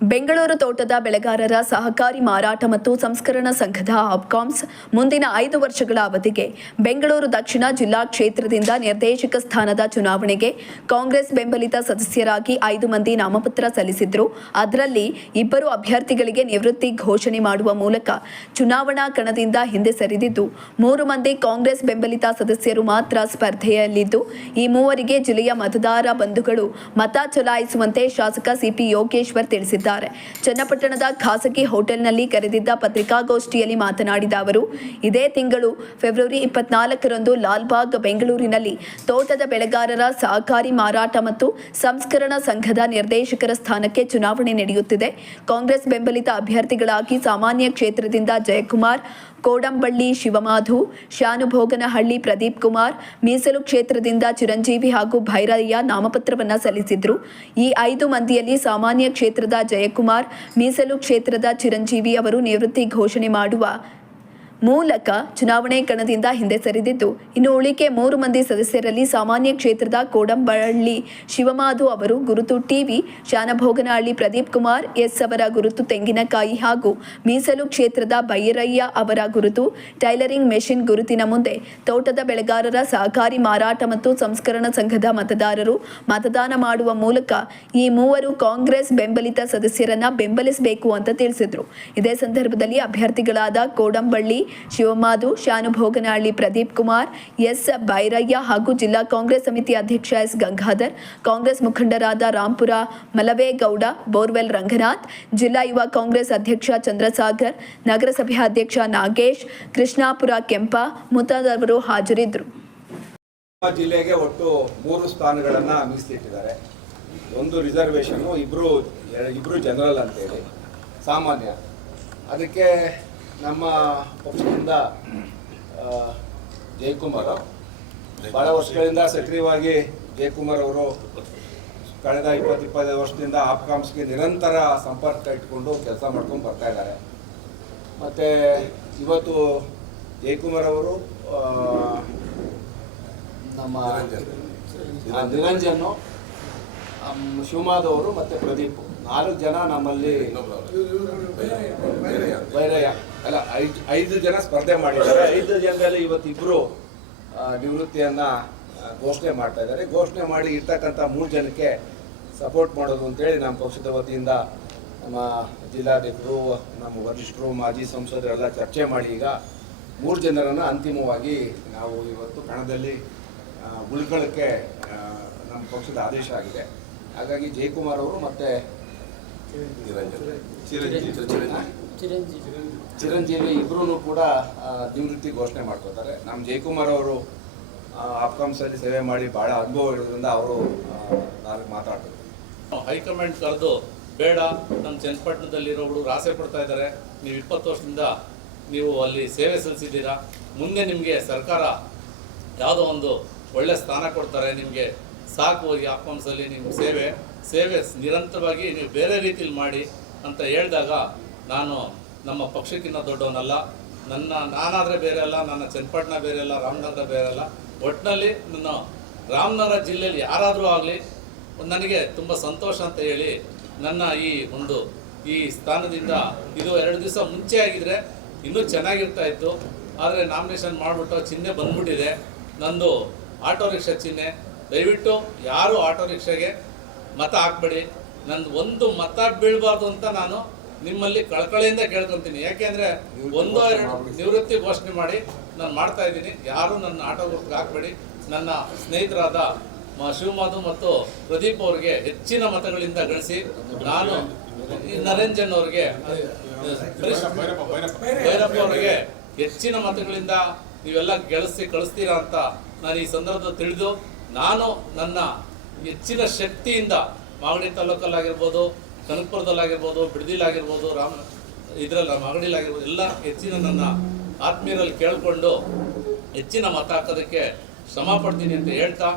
ಬೆಂಗಳೂರು ತೋಟದ ಬೆಳೆಗಾರರ ಸಹಕಾರಿ ಮಾರಾಟ ಮತ್ತು ಸಂಸ್ಕರಣಾ ಸಂಘದ ಆಪ್ಕಾಮ್ಸ್ ಮುಂದಿನ 5 ವರ್ಷಗಳ ಅವಧಿಗೆ ಬೆಂಗಳೂರು ದಕ್ಷಿಣ ಜಿಲ್ಲಾ ಕ್ಷೇತ್ರದಿಂದ ನಿರ್ದೇಶಕ ಸ್ಥಾನದ ಚುನಾವಣೆಗೆ ಕಾಂಗ್ರೆಸ್ ಬೆಂಬಲಿತ ಸದಸ್ಯರಾಗಿ 5 ಮಂದಿ ನಾಮಪತ್ರ ಸಲ್ಲಿಸಿದ್ರು. ಅದರಲ್ಲಿ 2 ಅಭ್ಯರ್ಥಿಗಳಿಗೆ ನಿವೃತ್ತಿ ಘೋಷಣೆ ಮಾಡುವ ಮೂಲಕ ಚುನಾವಣಾ ಕಣದಿಂದ ಹಿಂದೆ ಸರಿದಿದ್ದು 3 ಮಂದಿ ಕಾಂಗ್ರೆಸ್ ಬೆಂಬಲಿತ ಸದಸ್ಯರು ಮಾತ್ರ ಸ್ಪರ್ಧೆಯಲ್ಲಿದ್ದು, ಈ ಮೂವರಿಗೆ ಜಿಲ್ಲೆಯ ಮತದಾರ ಬಂಧುಗಳು ಮತ ಚಲಾಯಿಸುವಂತೆ ಶಾಸಕ ಸಿಪಿ ಯೋಗೇಶ್ವರ್ ತಿಳಿಸಿದ್ದಾರೆ. ಚನ್ನಪಟ್ಟಣದ ಖಾಸಗಿ ಹೋಟೆಲ್ನಲ್ಲಿ ಕರೆದಿದ್ದ ಪತ್ರಿಕಾಗೋಷ್ಠಿಯಲ್ಲಿ ಮಾತನಾಡಿದ ಅವರು, ಇದೇ ತಿಂಗಳು ಫೆಬ್ರವರಿ 24ರಂದು ಲಾಲ್ಬಾಗ್ ಬೆಂಗಳೂರಿನಲ್ಲಿ ತೋಟದ ಬೆಳೆಗಾರರ ಸಹಕಾರಿ ಮಾರಾಟ ಮತ್ತು ಸಂಸ್ಕರಣಾ ಸಂಘದ ನಿರ್ದೇಶಕರ ಸ್ಥಾನಕ್ಕೆ ಚುನಾವಣೆ ನಡೆಯುತ್ತಿದೆ. ಕಾಂಗ್ರೆಸ್ ಬೆಂಬಲಿತ ಅಭ್ಯರ್ಥಿಗಳಾಗಿ ಸಾಮಾನ್ಯ ಕ್ಷೇತ್ರದಿಂದ ಜಯಕುಮಾರ್, ಕೋಡಂಬಳ್ಳಿ ಶಿವಮಾಧು, ಶಾನುಭೋಗನಹಳ್ಳಿ ಪ್ರದೀಪ್ ಕುಮಾರ್, ಮೀಸಲು ಕ್ಷೇತ್ರದಿಂದ ಚಿರಂಜೀವಿ ಹಾಗೂ ಭೈರಯ್ಯ ನಾಮಪತ್ರವನ್ನು ಸಲ್ಲಿಸಿದ್ರು. ಈ 5 ಮಂದಿಯಲ್ಲಿ ಸಾಮಾನ್ಯ ಕ್ಷೇತ್ರದ ಜಯಕುಮಾರ್, ಮೀಸಲು ಕ್ಷೇತ್ರದ ಚಿರಂಜೀವಿ ಅವರು ನಿವೃತ್ತಿ ಘೋಷಣೆ ಮಾಡುವ ಮೂಲಕ ಚುನಾವಣೆ ಕಣದಿಂದ ಹಿಂದೆ ಸರಿದಿದ್ದು, ಇನ್ನು ಉಳಿಕೆ 3 ಮಂದಿ ಸದಸ್ಯರಲ್ಲಿ ಸಾಮಾನ್ಯ ಕ್ಷೇತ್ರದ ಕೋಡಂಬಳ್ಳಿ ಶಿವಮಾಧು ಅವರು ಗುರುತು ಟಿವಿ, ಶಾನಭೋಗನಹಳ್ಳಿ ಪ್ರದೀಪ್ ಕುಮಾರ್ ಎಸ್ ಅವರ ಗುರುತು ತೆಂಗಿನಕಾಯಿ ಹಾಗೂ ಮೀಸಲು ಕ್ಷೇತ್ರದ ಭೈರಯ್ಯ ಅವರ ಗುರುತು ಟೈಲರಿಂಗ್ ಮೆಷಿನ್ ಗುರುತಿನ ಮುಂದೆ ತೋಟದ ಬೆಳೆಗಾರರ ಸಹಕಾರಿ ಮಾರಾಟ ಮತ್ತು ಸಂಸ್ಕರಣಾ ಸಂಘದ ಮತದಾರರು ಮತದಾನ ಮಾಡುವ ಮೂಲಕ ಈ ಮೂವರು ಕಾಂಗ್ರೆಸ್ ಬೆಂಬಲಿತ ಸದಸ್ಯರನ್ನ ಬೆಂಬಲಿಸಬೇಕು ಅಂತ ತಿಳಿಸಿದ್ರು. ಇದೇ ಸಂದರ್ಭದಲ್ಲಿ ಅಭ್ಯರ್ಥಿಗಳಾದ ಕೋಡಂಬಳ್ಳಿ ಶಿವಮಾಧು, ಶಾನುಭೋಗನಹಳ್ಳಿ ಪ್ರದೀಪ್ ಕುಮಾರ್, ಎಸ್ ಭೈರಯ್ಯ ಹಾಗೂ ಜಿಲ್ಲಾ ಕಾಂಗ್ರೆಸ್ ಸಮಿತಿ ಅಧ್ಯಕ್ಷ ಎಸ್ ಗಂಗಾಧರ್, ಕಾಂಗ್ರೆಸ್ ಮುಖಂಡರಾದ ರಾಂಪುರ ಮಲವೇಗೌಡ, ಬೋರ್ವೆಲ್ ರಂಗನಾಥ್, ಜಿಲ್ಲಾ ಯುವ ಕಾಂಗ್ರೆಸ್ ಅಧ್ಯಕ್ಷ ಚಂದ್ರಸಾಗರ್, ನಗರಸಭೆ ಅಧ್ಯಕ್ಷ ನಾಗೇಶ್, ಕೃಷ್ಣಾಪುರ ಕೆಂಪ ಮುಂತಾದವರು ಹಾಜರಿದ್ದರು. ಜಿಲ್ಲೆಗೆ ಒಟ್ಟು 3 ಸ್ಥಾನಗಳನ್ನು ಮೀಸಲಿಟ್ಟಿದ್ದಾರೆ. ಒಂದು ರಿಸರ್ವೇಷನ್, ಇಬ್ರು ಜನರಲ್ ಅಂತೇಳಿ ಸಾಮಾನ್ಯ. ಅದಕ್ಕೆ ನಮ್ಮ ಪಕ್ಷದಿಂದ ಜಯಕುಮಾರ್ ಭಾಳ ವರ್ಷಗಳಿಂದ ಸಕ್ರಿಯವಾಗಿ ಜಯಕುಮಾರ್ ಅವರು ಕಳೆದ 20-25 ವರ್ಷದಿಂದ ಆಪ್ಕಾಮ್ಸ್ಗೆ ನಿರಂತರ ಸಂಪರ್ಕ ಇಟ್ಕೊಂಡು ಕೆಲಸ ಮಾಡ್ಕೊಂಡು ಬರ್ತಾ ಇದ್ದಾರೆ. ಮತ್ತು ಇವತ್ತು ಜಯಕುಮಾರ್ ಅವರು ನಮ್ಮ ನಿರಂಜನ್, ಶಿವಮಾಧವ್ ಅವರು ಮತ್ತು ಪ್ರದೀಪ್ 4 ಜನ ನಮ್ಮಲ್ಲಿ ಭೈರಯ್ಯ ಅಲ್ಲ 5 ಜನ ಸ್ಪರ್ಧೆ ಮಾಡಿದ್ದಾರೆ. 5 ಜನರಲ್ಲಿ ಇವತ್ತು 2 ನಿವೃತ್ತಿಯನ್ನು ಘೋಷಣೆ ಮಾಡ್ತಾ ಇದ್ದಾರೆ. ಘೋಷಣೆ ಮಾಡಿ ಇರ್ತಕ್ಕಂಥ 3 ಜನಕ್ಕೆ ಸಪೋರ್ಟ್ ಮಾಡೋದು ಅಂತೇಳಿ ನಮ್ಮ ಪಕ್ಷದ ವತಿಯಿಂದ ನಮ್ಮ ಜಿಲ್ಲಾಧ್ಯಕ್ಷರು, ನಮ್ಮ ವರಿಷ್ಠರು, ಮಾಜಿ ಸಂಸದರೆಲ್ಲ ಚರ್ಚೆ ಮಾಡಿ ಈಗ 3 ಜನರನ್ನು ಅಂತಿಮವಾಗಿ ನಾವು ಇವತ್ತು ಕಣದಲ್ಲಿ ಉಳ್ಕೊಳ್ಳೋಕ್ಕೆ ನಮ್ಮ ಪಕ್ಷದ ಆದೇಶ ಆಗಿದೆ. ಹಾಗಾಗಿ ಜಯಕುಮಾರ್ ಅವರು ಮತ್ತು ಚಿರಂಜೀವಿ ಇಬ್ಬರೂ ಕೂಡ ನಿವೃತ್ತಿ ಘೋಷಣೆ ಮಾಡ್ಕೋತಾರೆ. ನಮ್ಮ ಜಯಕುಮಾರ್ ಅವರು ಆಪ್ಕಾಮ್ಸಲ್ಲಿ ಸೇವೆ ಮಾಡಿ ಭಾಳ ಅನುಭವ ಇರೋದ್ರಿಂದ ಅವರು ನಾಲ್ಕು ಮಾತಾಡ್ತಾರೆ. ಹೈಕಮಾಂಡ್ ಕರೆದು ಬೇಡ, ನಮ್ಮ ಚನ್ನಪಟ್ಟಣದಲ್ಲಿರೋ ಹುಡುಗರು ಆಸೆ ಪಡ್ತಾ ಇದ್ದಾರೆ, ನೀವು 20 ವರ್ಷದಿಂದ ನೀವು ಅಲ್ಲಿ ಸೇವೆ ಸಲ್ಲಿಸಿದ್ದೀರಾ, ಮುಂದೆ ನಿಮಗೆ ಸರ್ಕಾರ ಯಾವುದೋ ಒಂದು ಒಳ್ಳೆ ಸ್ಥಾನ ಕೊಡ್ತಾರೆ, ನಿಮಗೆ ಸಾಕು ಈ ಆಪ್ಕಾಮ್ಸಲ್ಲಿ ನಿಮ್ಮ ಸೇವೆ ನಿರಂತರವಾಗಿ ನೀವು ಬೇರೆ ರೀತಿಯಲ್ಲಿ ಮಾಡಿ ಅಂತ ಹೇಳಿದಾಗ, ನಾನು ನಮ್ಮ ಪಕ್ಷಕ್ಕಿಂತ ದೊಡ್ಡವನಲ್ಲ, ನಾನಾದರೆ ಬೇರೆ ಅಲ್ಲ, ನನ್ನ ಚನ್ನಪಟ್ಟಣ ಬೇರೆ ಅಲ್ಲ, ರಾಮನಗರ ಬೇರೆ ಅಲ್ಲ, ಒಟ್ಟಿನಲ್ಲಿ ನನ್ನ ರಾಮನಗರ ಜಿಲ್ಲೆಯಲ್ಲಿ ಯಾರಾದರೂ ಆಗಲಿ ನನಗೆ ತುಂಬ ಸಂತೋಷ ಅಂತ ಹೇಳಿ ನನ್ನ ಈ ಸ್ಥಾನದಿಂದ ಇದು 2 ದಿವಸ ಮುಂಚೆ ಆಗಿದ್ರೆ ಇನ್ನೂ ಚೆನ್ನಾಗಿರ್ತಾ ಇತ್ತು. ಆದರೆ ನಾಮಿನೇಷನ್ ಮಾಡಿಬಿಟ್ಟು ಚಿಹ್ನೆ ಬಂದ್ಬಿಟ್ಟಿದೆ, ನಂದು ಆಟೋ ರಿಕ್ಷಾ ಚಿಹ್ನೆ. ದಯವಿಟ್ಟು ಯಾರು ಆಟೋ ರಿಕ್ಷಾಗೆ ಮತ ಹಾಕ್ಬೇಡಿ, ನಂದು ಒಂದು ಮತ ಬೀಳಬಾರ್ದು ಅಂತ ನಾನು ನಿಮ್ಮಲ್ಲಿ ಕಳಕಳಿಯಿಂದ ಕೇಳ್ಕೊತೀನಿ. ಯಾಕೆಂದರೆ 1-2 ನಿವೃತ್ತಿ ಘೋಷಣೆ ಮಾಡಿ ನಾನು ಮಾಡ್ತಾ ಇದ್ದೀನಿ. ಯಾರು ನನ್ನ ಆಟೋ ಗುರುತಿಗೆ ಹಾಕಬೇಡಿ. ನನ್ನ ಸ್ನೇಹಿತರಾದ ಶಿವಮಾಧು ಮತ್ತು ಪ್ರದೀಪ್ ಅವರಿಗೆ ಹೆಚ್ಚಿನ ಮತಗಳಿಂದ ಗಳಿಸಿ, ನಾನು ನರೇಂಜನ್ ಅವ್ರಿಗೆ, ಭೈರಪ್ಪ ಅವರಿಗೆ ಹೆಚ್ಚಿನ ಮತಗಳಿಂದ ನೀವೆಲ್ಲ ಕಳಿಸ್ತೀರಾ ಅಂತ ನಾನು ಈ ಸಂದರ್ಭದಲ್ಲಿ ತಿಳಿದು, ನಾನು ನನ್ನ ಹೆಚ್ಚಿನ ಶಕ್ತಿಯಿಂದ ಮಾಗಡಿ ತಾಲೂಕಲ್ಲಾಗಿರ್ಬೋದು, ಕನಕಪುರದಲ್ಲಾಗಿರ್ಬೋದು, ಬಿಡದಿಲಾಗಿರ್ಬೋದು, ಮಾಗಡಿಲಾಗಿರ್ಬೋದು, ಎಲ್ಲ ಹೆಚ್ಚಿನ ನನ್ನ ಆತ್ಮೀಯರಲ್ಲಿ ಕೇಳಿಕೊಂಡು ಹೆಚ್ಚಿನ ಮತ ಹಾಕೋದಕ್ಕೆ ಶ್ರಮ ಪಡ್ತೀನಿ ಅಂತ ಹೇಳ್ತಾ